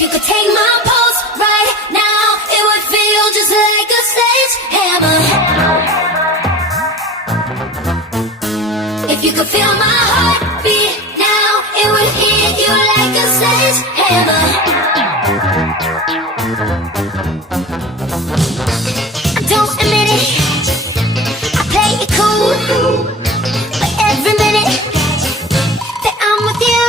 If you could take my pulse right now, it would feel just like a sledgehammer. If you could feel my heartbeat now, it would hit you like a sledgehammer. Don't admit it, I play it cool, but every minute that I'm with you,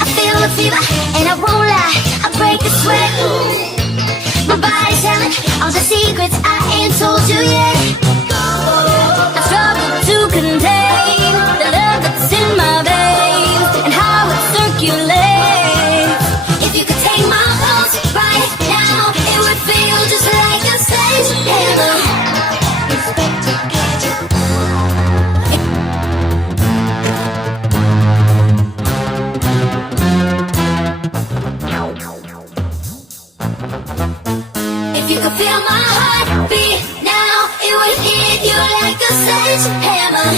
I feel the fever and I won't lie, I break a sweat. My body's telling all the secrets I ain't told you yet. I struggle to contain the love that's in my veins and how it circulates. If you could take my pulse right now, it would feel just like a sledgehammer. Inspector Gadget. If you could feel my heartbeat now, it would hit you like a sledgehammer.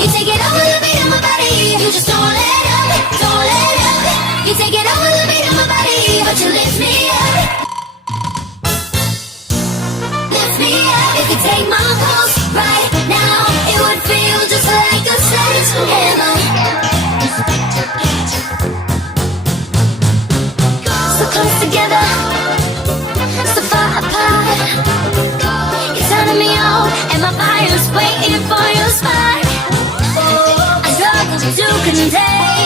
You take it all the beat of my body, you just don't let up, don't let up. You take it all the beat of my body, but you lift me up. Lift me up. If you take my pulse right now, it would feel just like a sledgehammer. So close together, so far apart. You're turning me on, and my fire's waiting for your spark. I struggle to contain